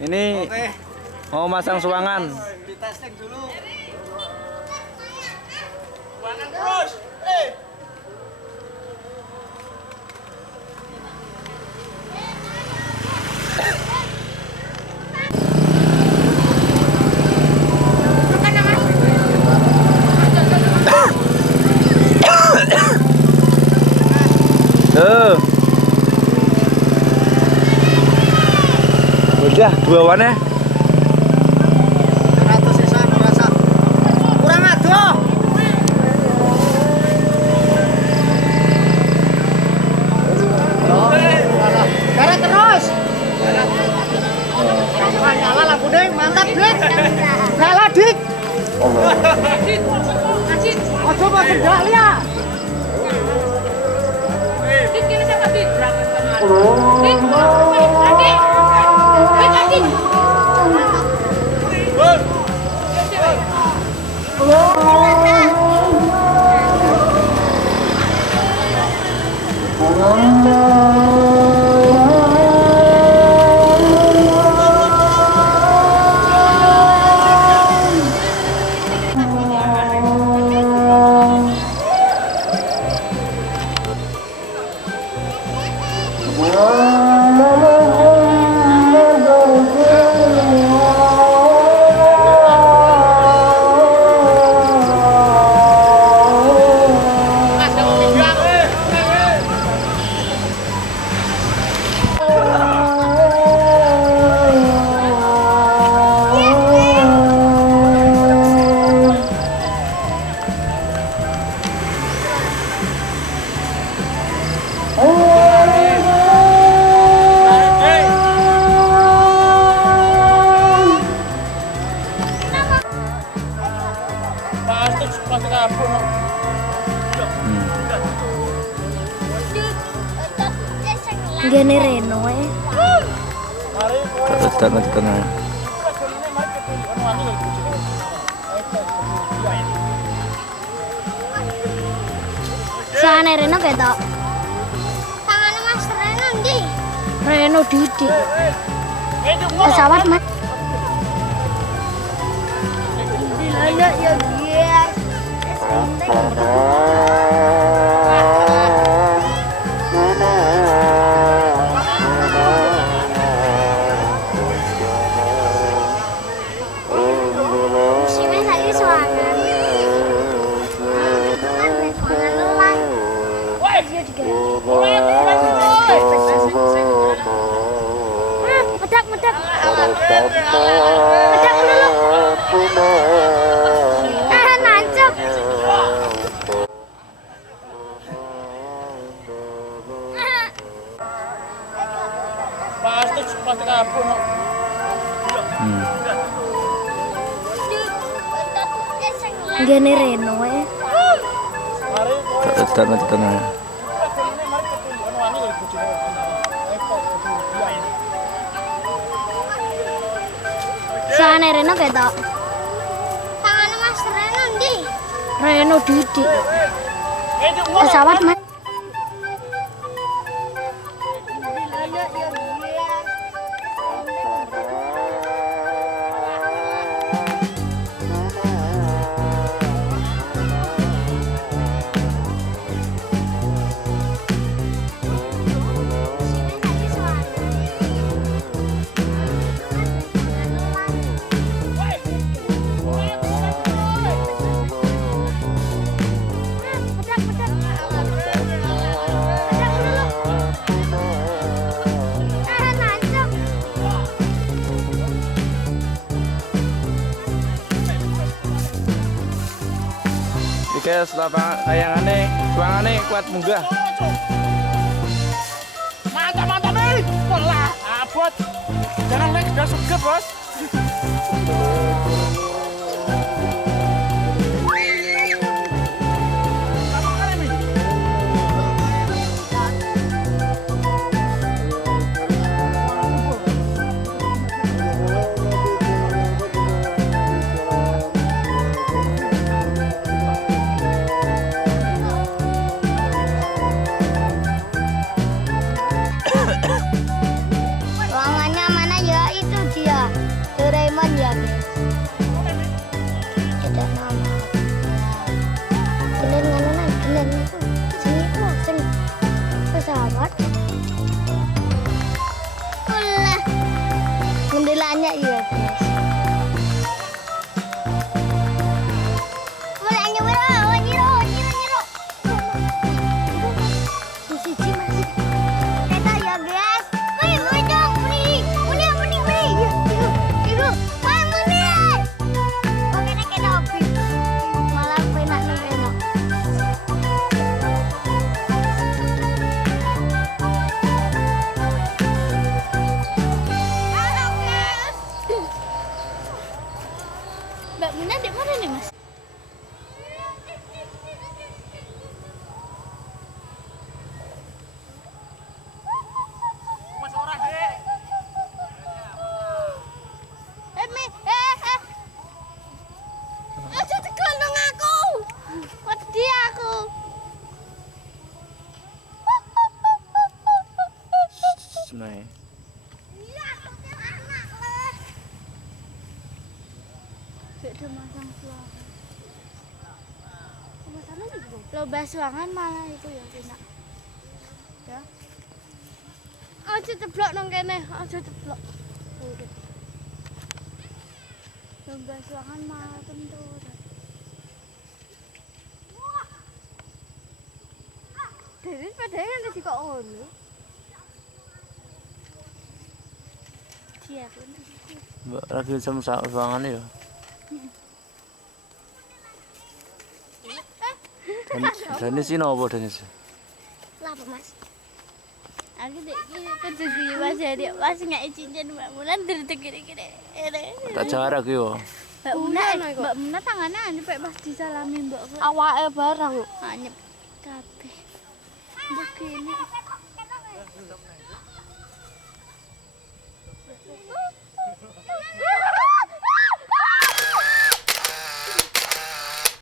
Ini mau masang suangan. Di testing dulu. Suangan terus. Tuh. Udah dua warna. 100 sisa merasa kurang aduh. Gara terus. Nyala lampu ding, mantap dik. Nyala dik. Aduh mau gendal ya. Dik, kini siapa dik? Berangkat kemana? Dik, adik. Dik, adik. Gini Reno Tetap di tengah. Sana Reno ketok. Tangannya Mas Reno ndi? Reno Didi. Pesawat Mas. Bila ya biar. Musimnya saya suangan. Suangan lulang. Medak. Medak dulu. Nancep. Pasti kabur. Gini Reno Tetap di tengah. Sana Reno ketok. Tangannya Mas Reno ndi? Reno Didi. Pesawat Mas. Guys, tayangannya suangannya kuat munggah. Mantap nih. Wah, abot. Jangan naik udah suka, Bos. Ruangannya mana ya? Itu dia. banyak ya guys. Mulai nyuruh, nyuruh. Sisi masih. Kita ya guys. Wih, muni dong, muni. Ibu, wah muni. Oke, nek kita hobi. Malah penak enak. Mbak Muna di mana nih, Mas? Mas ora, Dek. Aja tegondong aku. Wedi aku. Nah, Iya, anak lah. Beda masang suara. Masalah itu. Lomba suangan malah itu ya enak. Ya. Aja ceblok nang kene, aja ceblok. Udah. Lomba suangan malah kentur. Dari sepedanya nanti kok ngono. Iya, bener. Mbak lagi sama suangan ya. Dan ini sih nopo dan ini. Lah apa Mas? Aku dek iki kerja di Mas jadi Mas nggak cincin Mbak Muna dari gini-gini. Tak jarak yo. Mbak Muna tangannya anyep pas disalami Mbak. Awake barang. Anyep kabeh. Begini.